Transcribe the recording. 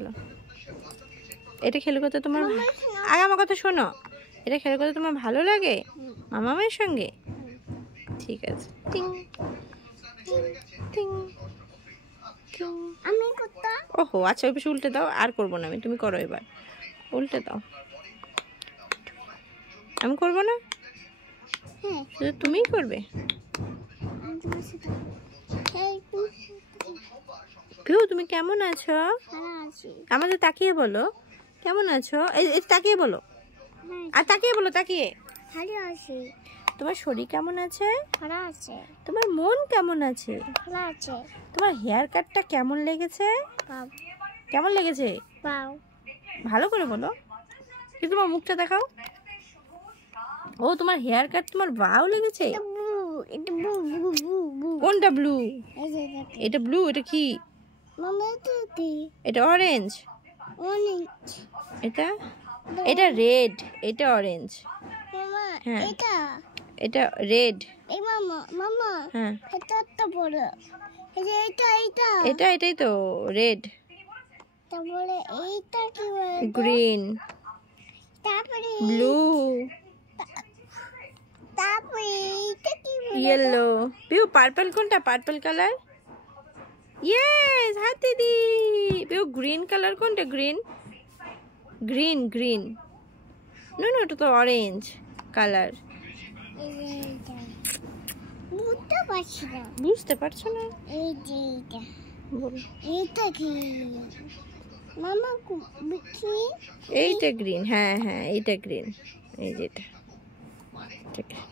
খেলো। এটা খেলে করতে তোমার আগে আমার কথা শোনো, এটা খেলে করতে তোমার ভালো লাগে মামা মায়ের সঙ্গে? ঠিক আছে। টিং টিং টিং টিং। ওহো আচ্ছা, ওই পাশে উল্টে দাও। আর করবো না আমি, তুমি করো এবার। উল্টে দাও। আমি করবো না, শুধু তুমিই করবে। পিউ তুমি কেমন আছো? আমাদের তাকিয়ে বলো কেমন আছো। এই তাকিয়ে বলো, আর তাকিয়ে বলো, তাকিয়ে। ভালো আছি। তোমার শরীর কেমন আছে? ভালো আছে। তোমার মন কেমন আছে? ভালো আছে। তোমার হেয়ার কাটটা কেমন লেগেছে? পাও। কেমন লেগেছে? পাও। ভালো করে বলো, কি তোমার মুখটা দেখাও। ও তোমার হেয়ার কাট তোমার বাও লেগেছে। কোনটা ব্লু? এটা ব্লু, এটা কি? এটা অরেঞ্জ। এটা এটা রেড, এটা অরেঞ্জ। হ্যাঁ এটা রেড। হ্যাঁ এটাই তো red. Green, blue, yellow. Piu purple কোনটা? Purple colour. ইয়েস, হাতি দি। পিউ গ্রিন কালার কোনটা? Green green green. No no, এটা তো অরেঞ্জ কালার। বুঝতে পারছো না? এইটা গ্রিন। হ্যাঁ হ্যাঁ এইটা গ্রিন, এই যেটা। ঠিক আছে।